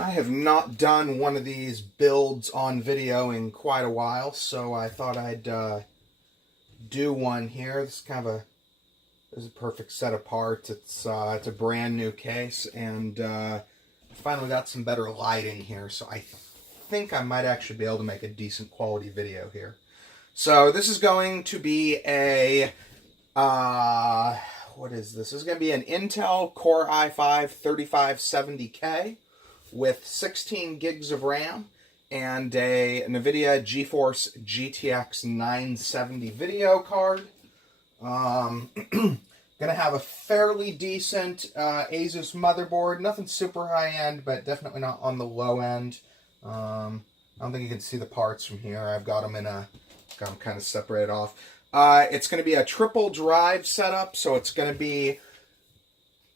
I have not done one of these builds on video in quite a while, so I thought I'd do one here. This is kind of this is a perfect set of parts. It's a brand new case, and finally got some better lighting here, so I think I might actually be able to make a decent quality video here. So this is going to be a what is this? This is going to be an Intel Core i5-3570K with 16 gigs of RAM and a NVIDIA GeForce GTX970 video card. Gonna have a fairly decent Asus motherboard. Nothing super high-end, but definitely not on the low end. I don't think you can see the parts from here. I've got them got them kind of separated off. It's going to be a triple drive setup, so it's going to be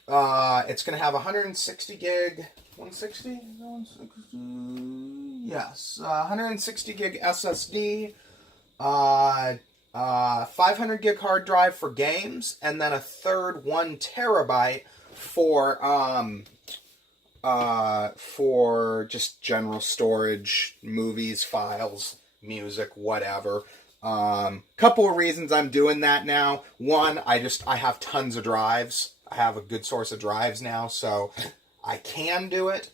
it's going to have 160 gig, 160? 160? Yes, 160 gig SSD, 500 gig hard drive for games, and then a third 1 terabyte for just general storage, movies, files, music, whatever. Couple of reasons I'm doing that now. One, I have tons of drives. I have a good source of drives now, so I can do it.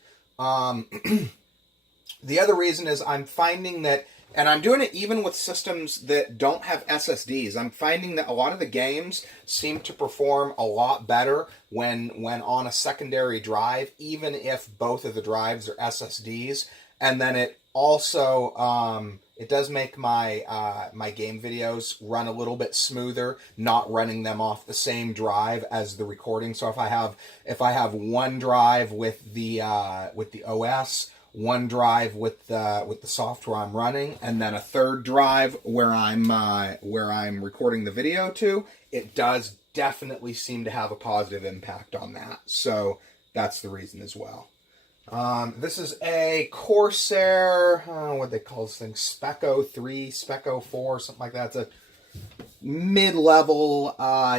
The other reason is I'm finding that, and I'm doing it even with systems that don't have SSDs, I'm finding that a lot of the games seem to perform a lot better when on a secondary drive, even if both of the drives are SSDs. And then it also, it does make my my game videos run a little bit smoother, not running them off the same drive as the recording. So if I have one drive with the OS, one drive with the software I'm running, and then a third drive where I'm recording the video to, it does definitely seem to have a positive impact on that. So that's the reason as well. This is a Corsair, what they call this thing, Speco 3, Speco 4, something like that. It's a mid-level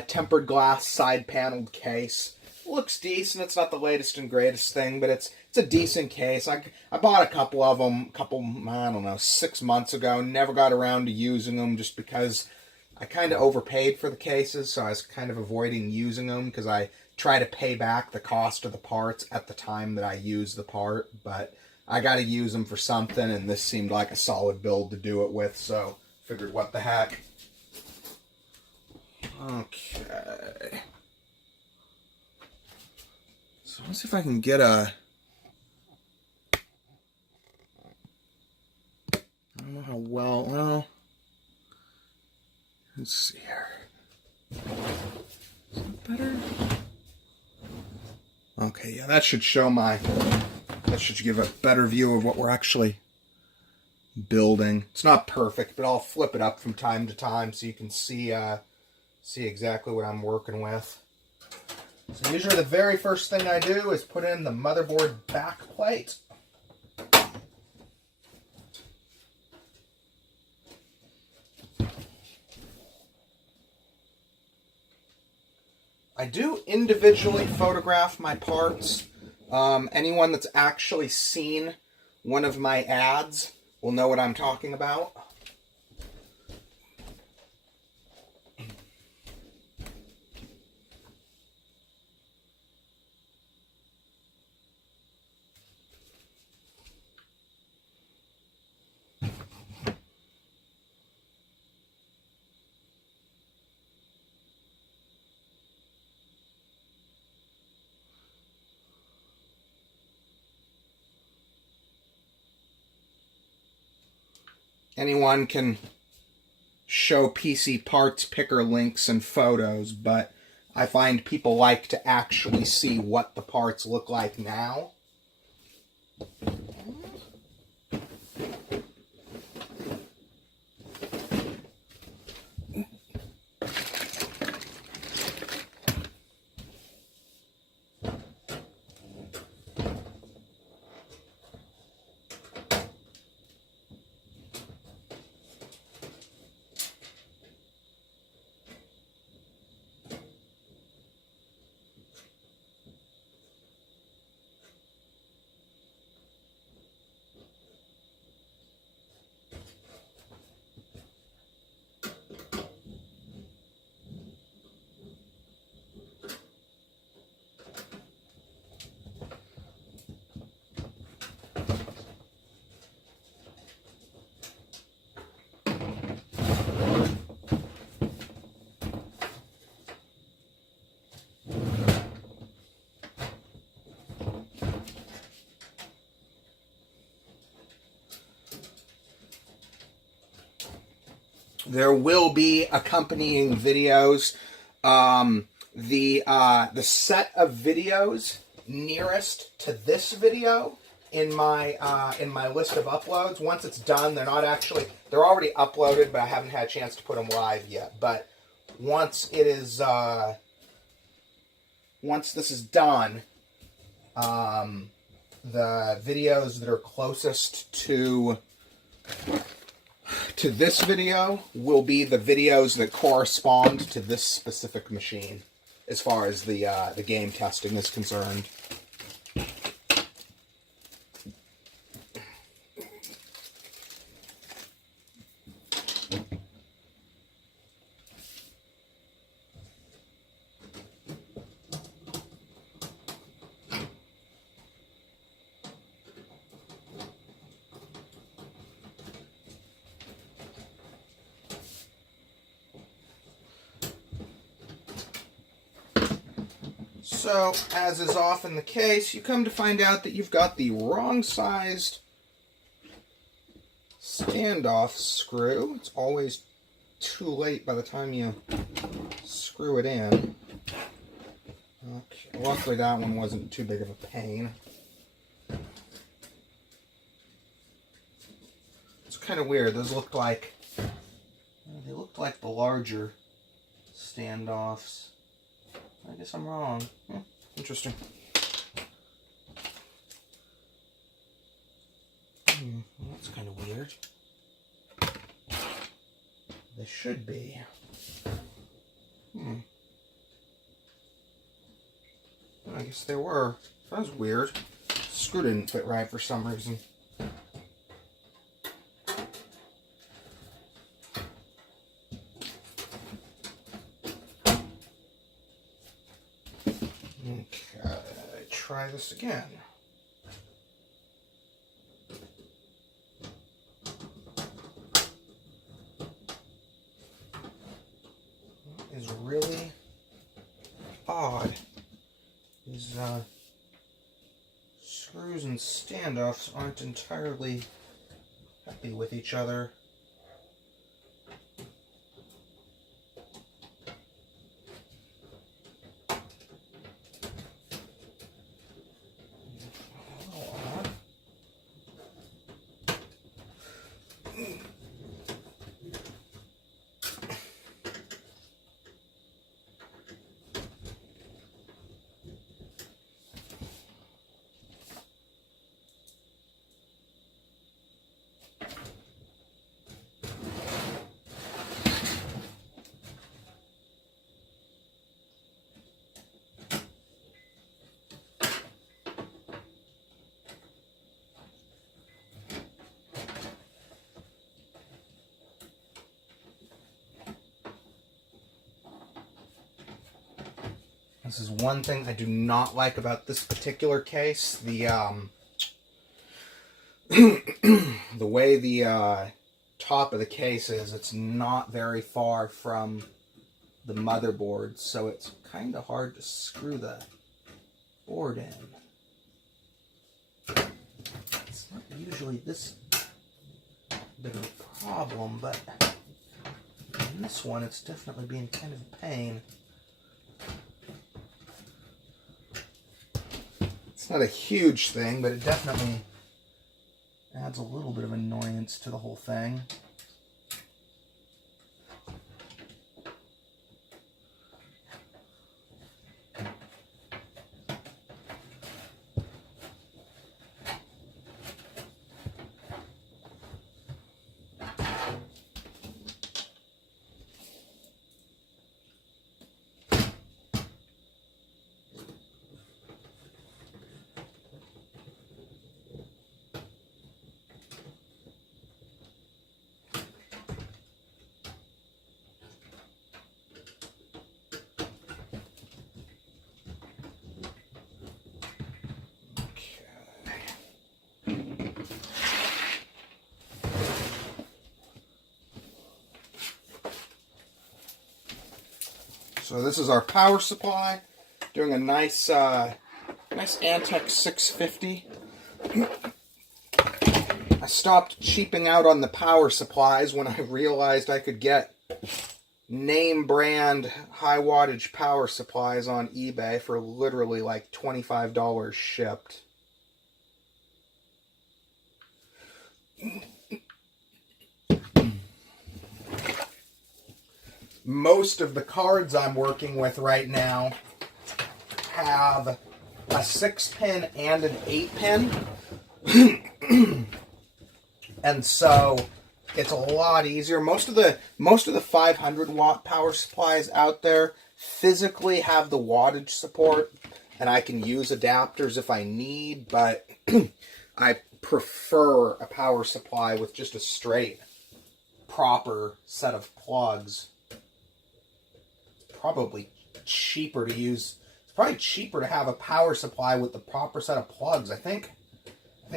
tempered glass side-paneled case. Looks decent. It's not the latest and greatest thing, but it's a decent case. I bought a couple of them, I don't know, 6 months ago. Never got around to using them just because I kind of overpaid for the cases, so I was kind of avoiding using them because I try to pay back the cost of the parts at the time that I use the part, but I got to use them for something, and this seemed like a solid build to do it with, so figured what the heck. Okay. So let's see if I can get a... I don't know how well... Let's see here. Is that better? Okay, yeah, that should show that should give a better view of what we're actually building. It's not perfect, but I'll flip it up from time to time so you can see exactly what I'm working with. So usually the very first thing I do is put in the motherboard back plate. I do individually photograph my parts. Anyone that's actually seen one of my ads will know what I'm talking about. Anyone can show PC parts picker links and photos, but I find people like to actually see what the parts look like now. There will be accompanying videos. The set of videos nearest to this video in my list of uploads, once it's done, they're already uploaded, but I haven't had a chance to put them live yet. But once it is once this is done, the videos that are closest to this video will be the videos that correspond to this specific machine, as far as the game testing is concerned. So, as is often the case, you come to find out that you've got the wrong sized standoff screw. It's always too late by the time you screw it in. Okay, luckily that one wasn't too big of a pain. It's kind of weird. Those looked like the larger standoffs. I guess I'm wrong. Interesting. Well, that's kind of weird. They should be. I guess they were. That was weird. The screw didn't fit right for some reason. Okay, try this again. What is really odd is screws and standoffs aren't entirely happy with each other. This is one thing I do not like about this particular case. The the way the top of the case is, it's not very far from the motherboard, so it's kind of hard to screw the board in. It's not usually this big of a problem, but in this one it's definitely being kind of a pain. It's not a huge thing, but it definitely adds a little bit of annoyance to the whole thing. So this is our power supply, doing a nice Antec 650. I stopped cheaping out on the power supplies when I realized I could get name brand high wattage power supplies on eBay for literally like $25 shipped. Most of the cards I'm working with right now have a 6-pin and an 8-pin. And so it's a lot easier. Most of the 500 watt power supplies out there physically have the wattage support, and I can use adapters if I need, but I prefer a power supply with just a straight, proper set of plugs. Probably cheaper to use. It's probably cheaper to have a power supply with the proper set of plugs. I think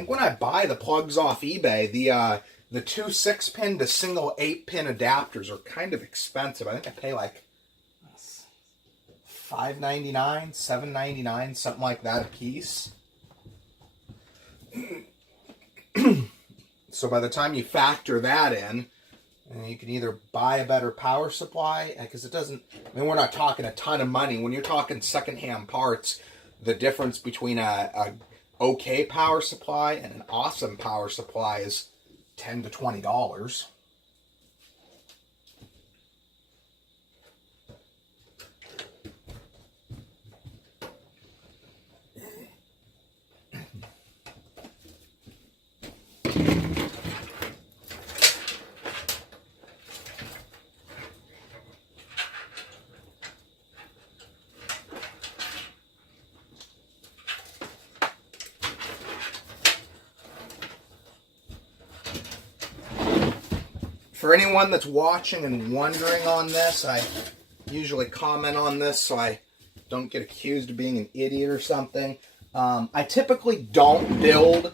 when I buy the plugs off eBay, the 2 6-pin to single 8-pin adapters are kind of expensive. I think I pay like $5.99, $7.99, something like that a piece. So by the time you factor that in, you can either buy a better power supply, because it doesn't, I mean, we're not talking a ton of money. When you're talking secondhand parts, the difference between a okay power supply and an awesome power supply is $10 to $20. For anyone that's watching and wondering on this, I usually comment on this so I don't get accused of being an idiot or something. I typically don't build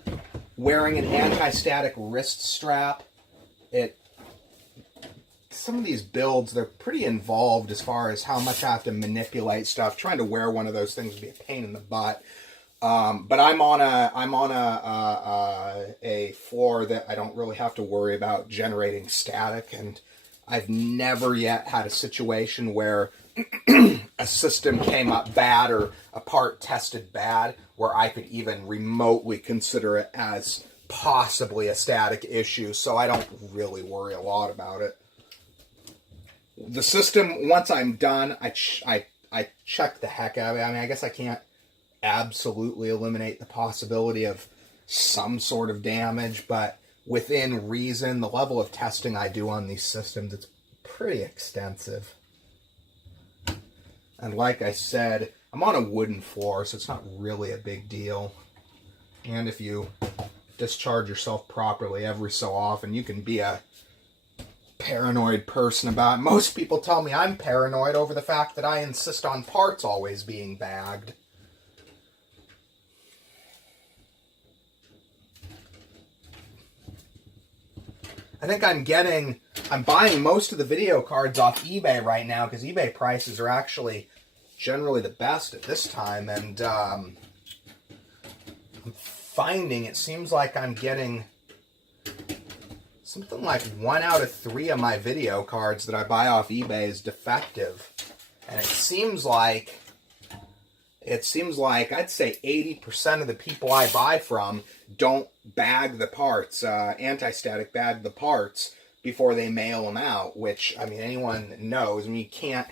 wearing an anti-static wrist strap. Some of these builds, they're pretty involved as far as how much I have to manipulate stuff. Trying to wear one of those things would be a pain in the butt. But I'm on a floor that I don't really have to worry about generating static, and I've never yet had a situation where a system came up bad or a part tested bad where I could even remotely consider it as possibly a static issue, so I don't really worry a lot about it. The system, once I'm done, I check the heck out of it. I mean, I guess I can't absolutely eliminate the possibility of some sort of damage, but within reason, the level of testing I do on these systems, it's pretty extensive. And like I said, I'm on a wooden floor, so it's not really a big deal. And if you discharge yourself properly every so often, you can be a paranoid person about it. Most people tell me I'm paranoid over the fact that I insist on parts always being bagged. I think I'm buying most of the video cards off eBay right now because eBay prices are actually generally the best at this time, and I'm finding it seems like I'm getting something like 1 out of 3 of my video cards that I buy off eBay is defective, and it seems like I'd say 80% of the people I buy from don't bag the parts, anti-static bag the parts before they mail them out, which, I mean, anyone knows. I mean, you can't...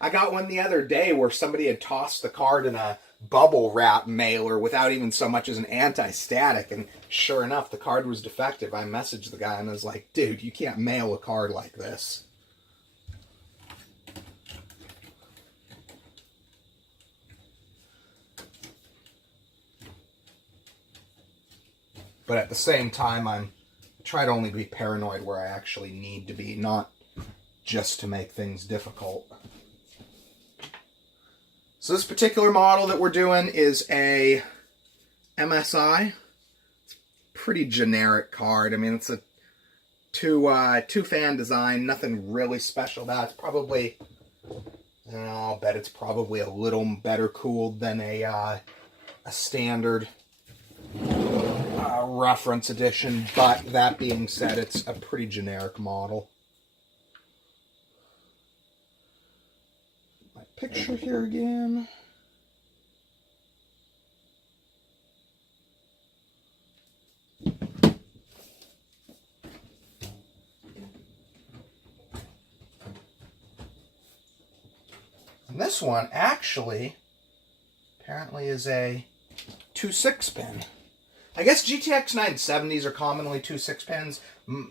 I got one the other day where somebody had tossed the card in a bubble wrap mailer without even so much as an anti-static, and sure enough, the card was defective. I messaged the guy and I was like, dude, you can't mail a card like this. But at the same time, I try to only be paranoid where I actually need to be, not just to make things difficult. So this particular model that we're doing is a MSI. It's a pretty generic card. I mean, it's a two-fan design, nothing really special about it. It's probably, I don't know, I'll bet it's probably a little better cooled than a standard reference edition, but that being said, it's a pretty generic model. My picture here again. And this one actually apparently is a 2.6 pin. I guess GTX970s are commonly 2.6 pins.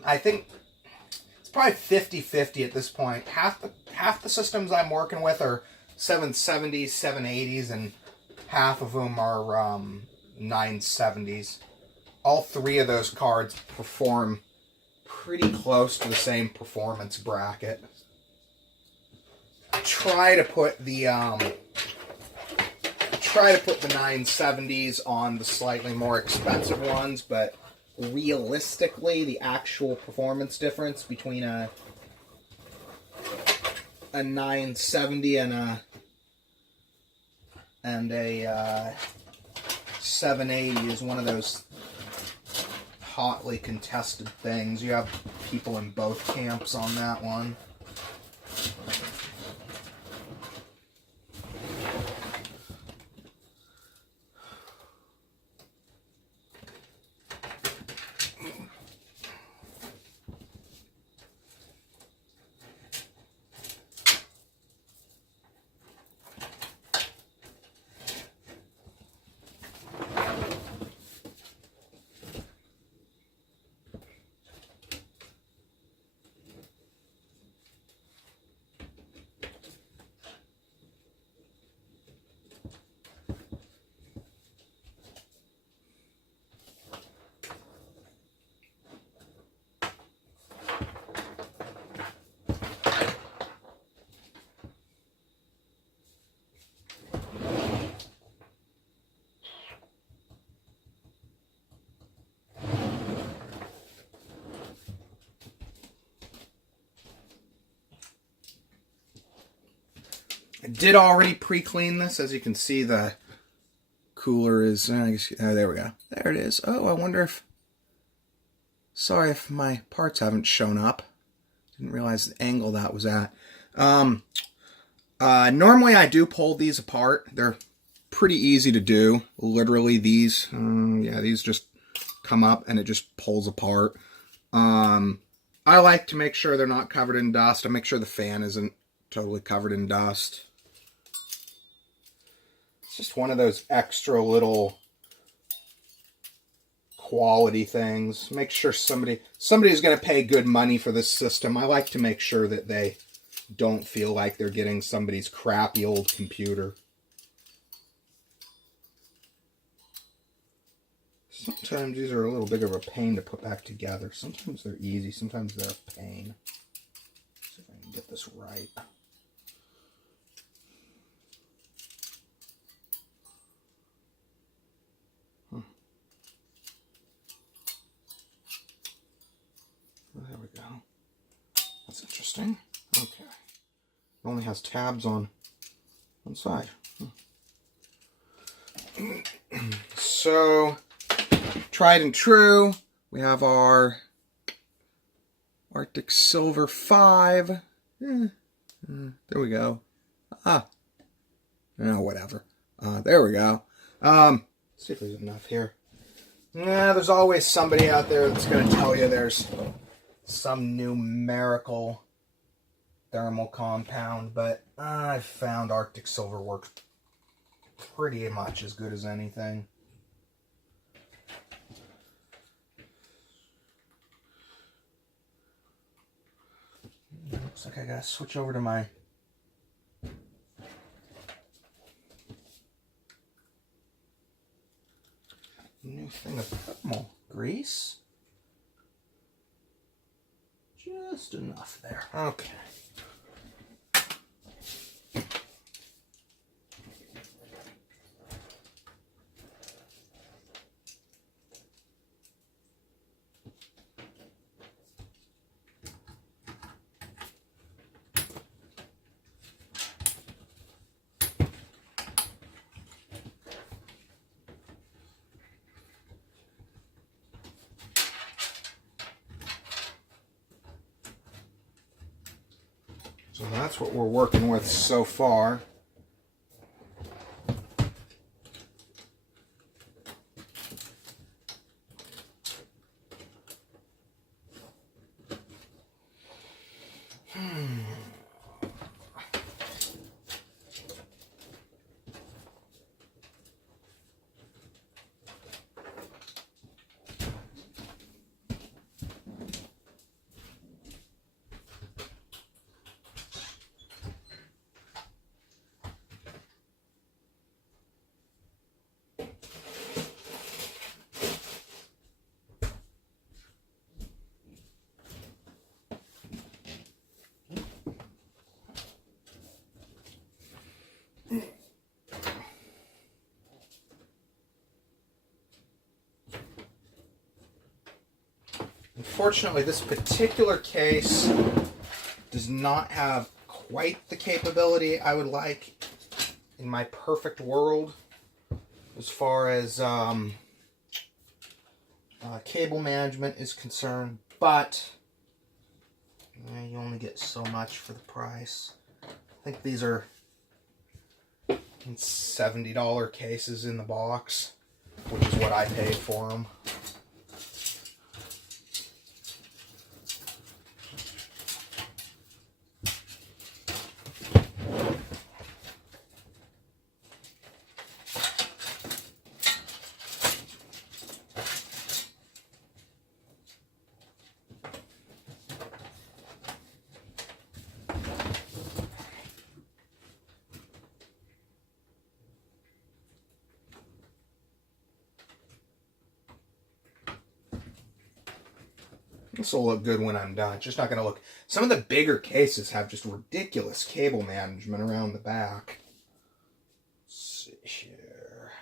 I think it's probably 50-50 at this point. Half the systems I'm working with are 770s, 780s, and half of them are 970s. All three of those cards perform pretty close to the same performance bracket. Try to put the 970s on the slightly more expensive ones, but realistically, the actual performance difference between a 970 and a 780 is one of those hotly contested things. You have people in both camps on that one. I did already pre-clean this. As you can see, the cooler is... there we go. There it is. Oh, I wonder if... Sorry if my parts haven't shown up. Didn't realize the angle that was at. Normally I do pull these apart. They're pretty easy to do. Literally these... yeah, these just come up and it just pulls apart. I like to make sure they're not covered in dust. I make sure the fan isn't totally covered in dust. Just one of those extra little quality things. Make sure somebody's going to pay good money for this system. I like to make sure that they don't feel like they're getting somebody's crappy old computer. Sometimes these are a little bit of a pain to put back together. Sometimes they're easy. Sometimes they're a pain. Let's see if I can get this right. There we go. That's interesting. Okay. It only has tabs on one side. So, tried and true. We have our Arctic Silver 5. There we go. Whatever. There we go. Let's see if there's enough here. Yeah, there's always somebody out there that's going to tell you there's some numerical thermal compound, but I found Arctic Silver works pretty much as good as anything. Looks like I gotta switch over to my new thing of thermal grease. Just enough there. Okay. So that's what we're working with so far. Unfortunately, this particular case does not have quite the capability I would like in my perfect world as far as cable management is concerned, but you only get so much for the price. I think these are $70 cases in the box, which is what I paid for them. This will look good when I'm done. It's just not going to look... Some of the bigger cases have just ridiculous cable management around the back. Let's see here.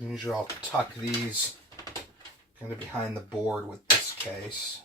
Usually I'll tuck these kind of behind the board with this case.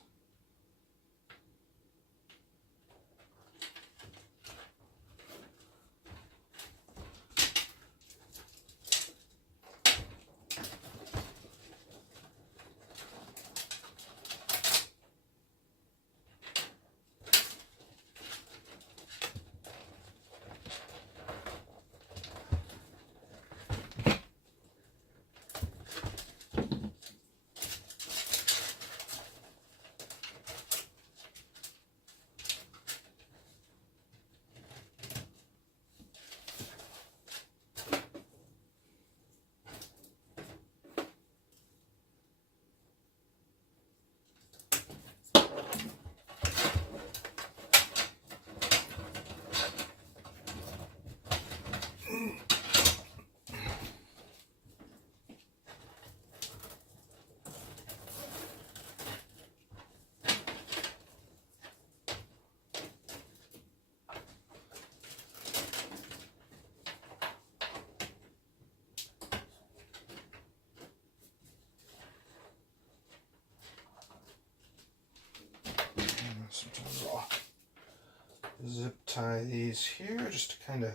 zip tie these here just to kind of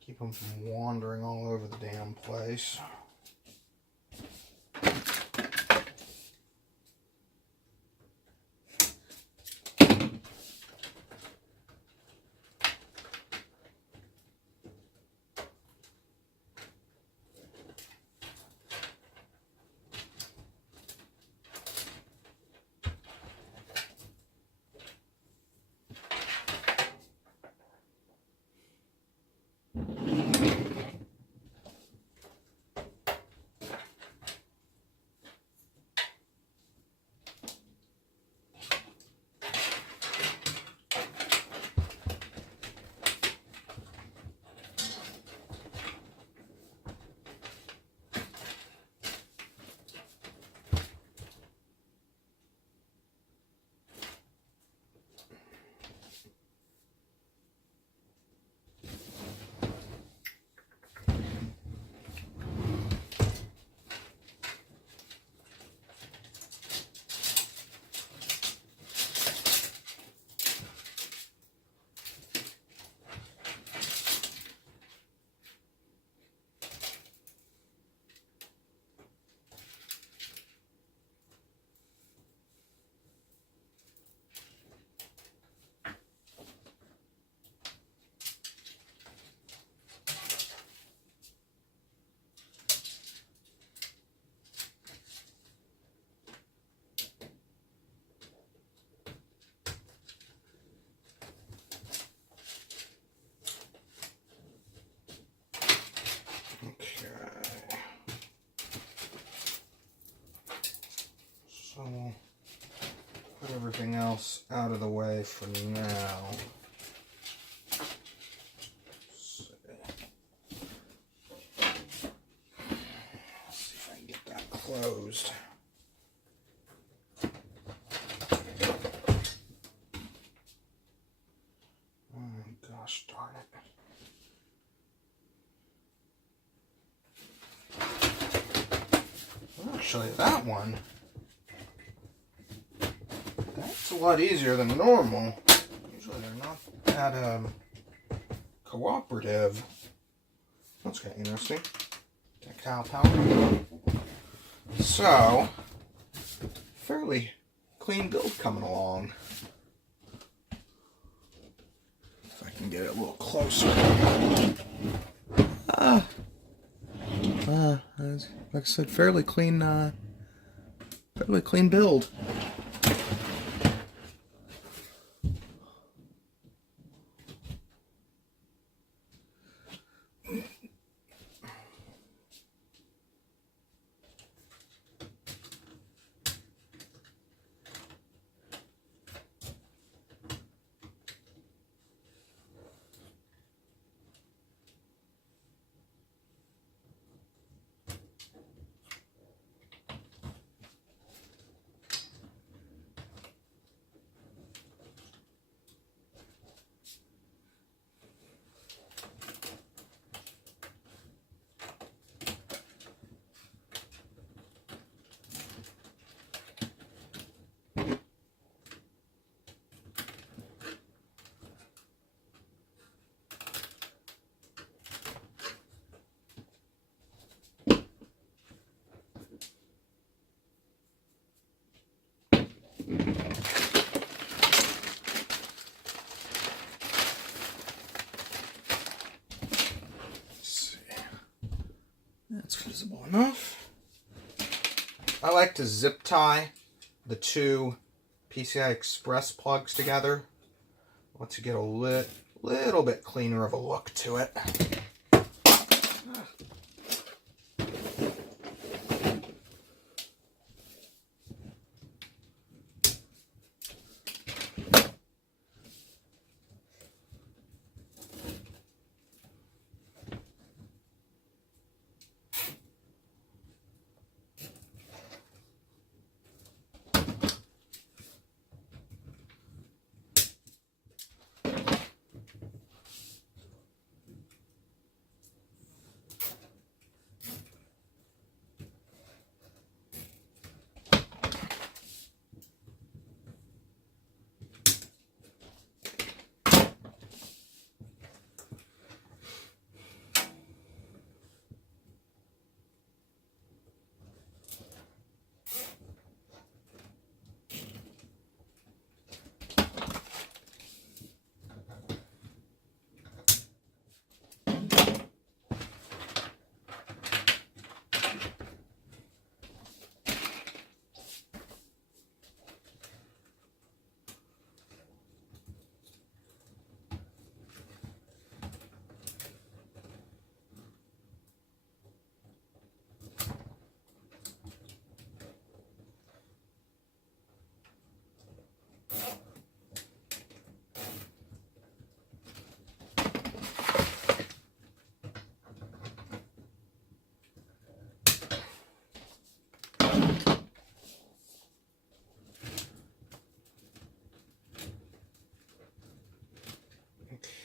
keep them from wandering all over the damn place. So we'll put everything else out of the way for now. Let's see if I can get that closed. Oh gosh darn it. Actually, that one, that's a lot easier than normal. Usually they're not that cooperative. That's kind of interesting. That cow power. So, fairly clean build coming along. If I can get it a little closer. Like I said, fairly clean build. That's visible enough. I like to zip tie the two PCI Express plugs together. Once you get a little bit cleaner of a look to it.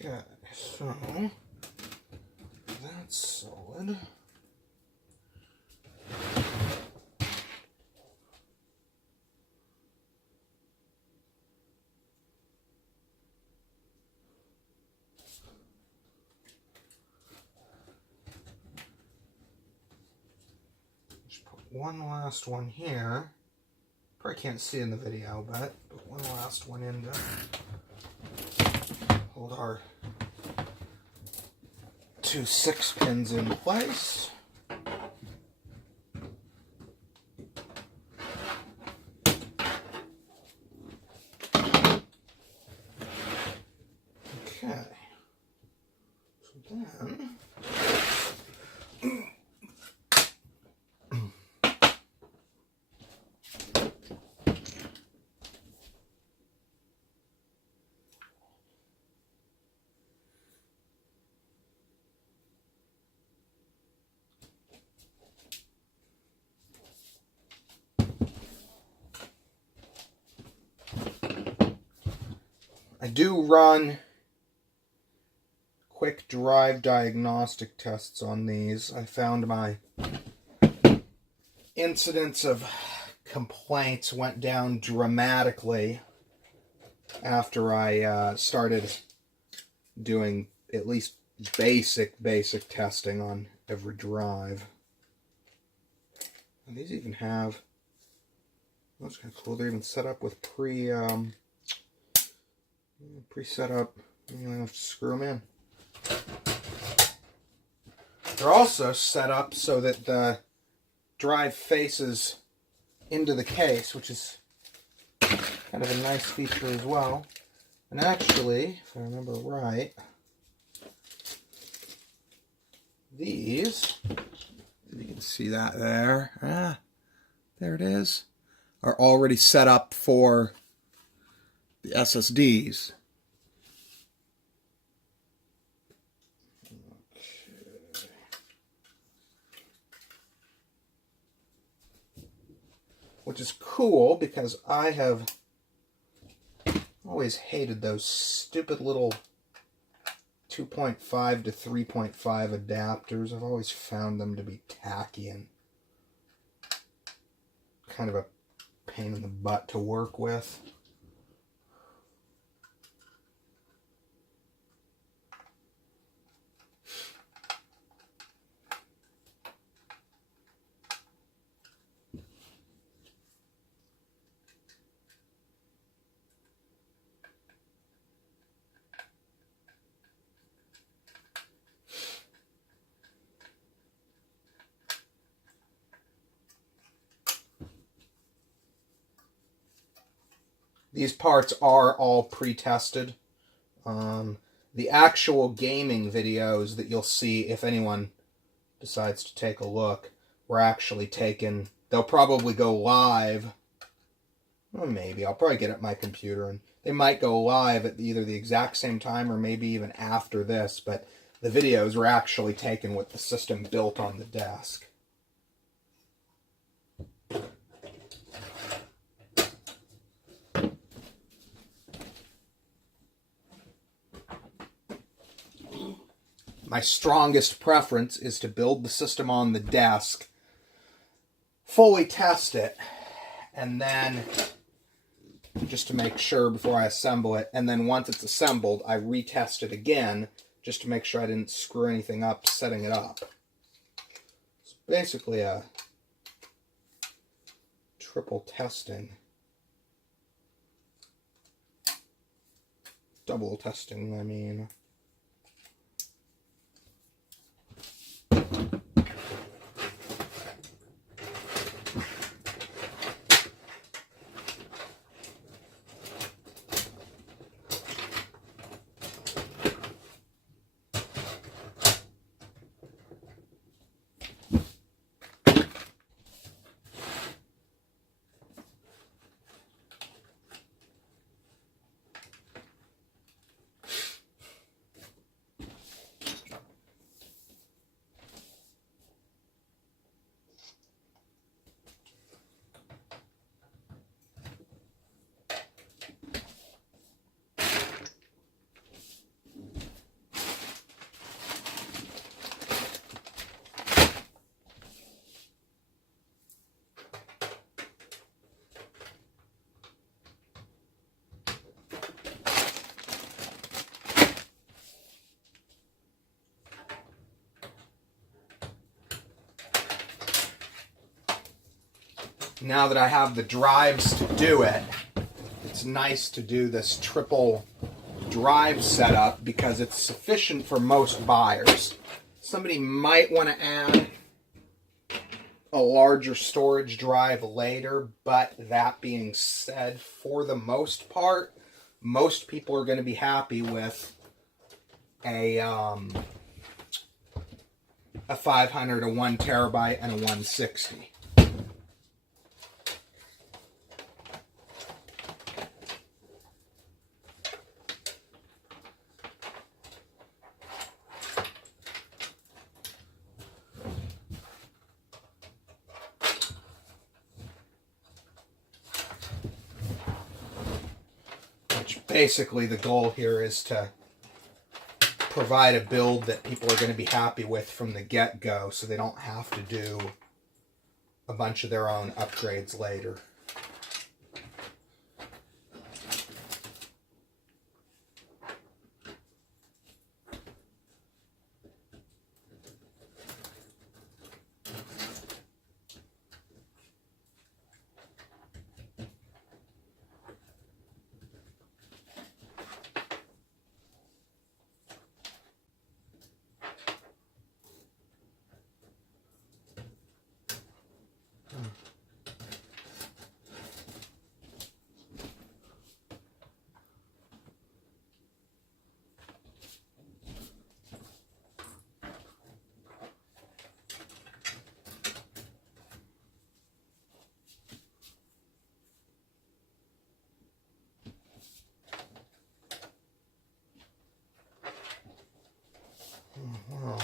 Okay, so that's solid. Just put one last one here. Probably can't see in the video, but put one last one in to hold our 2 6-pins in place. Okay. So then I do run quick drive diagnostic tests on these. I found my incidence of complaints went down dramatically after I started doing at least basic testing on every drive. And these even have, that's kind of cool, they're even set up with pre-set up. You don't have to screw them in. They're also set up so that the drive faces into the case, which is kind of a nice feature as well. And actually, if I remember right, these, if you can see that there, there it is, are already set up for the SSDs. Which is cool because I have always hated those stupid little 2.5 to 3.5 adapters. I've always found them to be tacky and kind of a pain in the butt to work with. These parts are all pre-tested. The actual gaming videos that you'll see, if anyone decides to take a look, were actually taken. They'll probably go live. Well, maybe. I'll probably get at my computer, and they might go live at either the exact same time or maybe even after this, but the videos were actually taken with the system built on the desk. My strongest preference is to build the system on the desk, fully test it, and then just to make sure before I assemble it, and then once it's assembled, I retest it again just to make sure I didn't screw anything up setting it up. It's basically a triple testing. Double testing, I mean. now that I have the drives to do it, it's nice to do this triple drive setup because it's sufficient for most buyers. Somebody might want to add a larger storage drive later, but that being said, for the most part, most people are going to be happy with a 500, a 1 terabyte, and a 160. Basically, the goal here is to provide a build that people are going to be happy with from the get-go, so they don't have to do a bunch of their own upgrades later. Wow.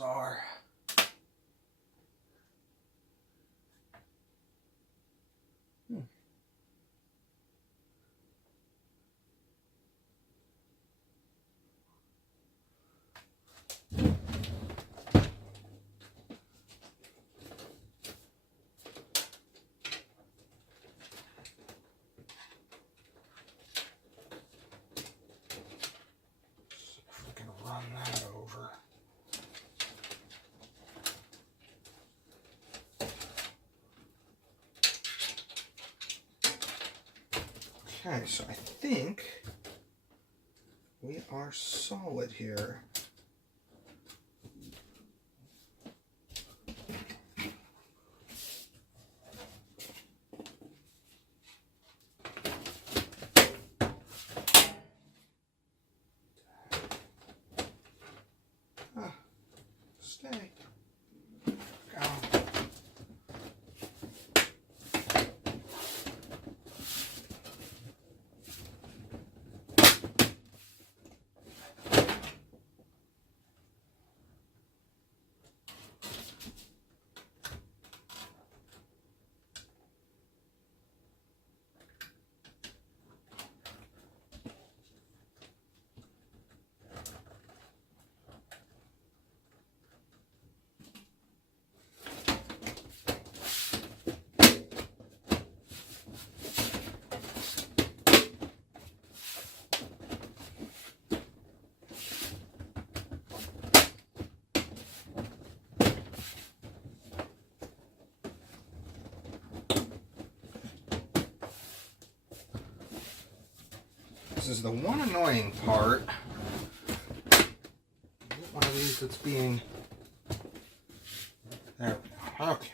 Are. Run that over. Okay, so I think we are solid here. Stay. Go. this is the one annoying part. One of these that's being... There we go. Okay.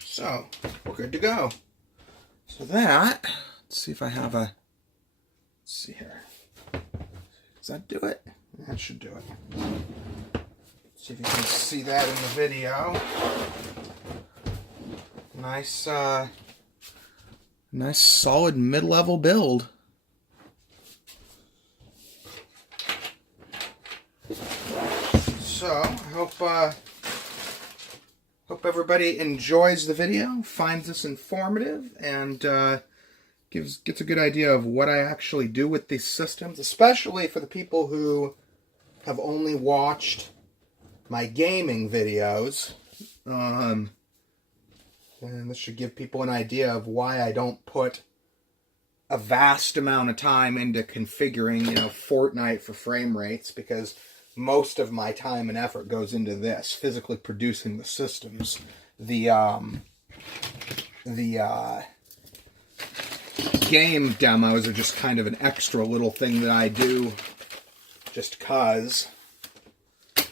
So, we're good to go. So that, let's see if I have a, let's see here. Does that do it? That should do it. Let's see if you can see that in the video. Nice, nice solid mid-level build. So, I hope everybody enjoys the video, finds this informative, and gets a good idea of what I actually do with these systems, especially for the people who have only watched my gaming videos. And this should give people an idea of why I don't put a vast amount of time into configuring, Fortnite for frame rates, because most of my time and effort goes into this, physically producing the systems. The game demos are just kind of an extra little thing that I do just cause.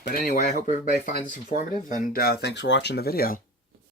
But anyway, I hope everybody finds this informative, and thanks for watching the video.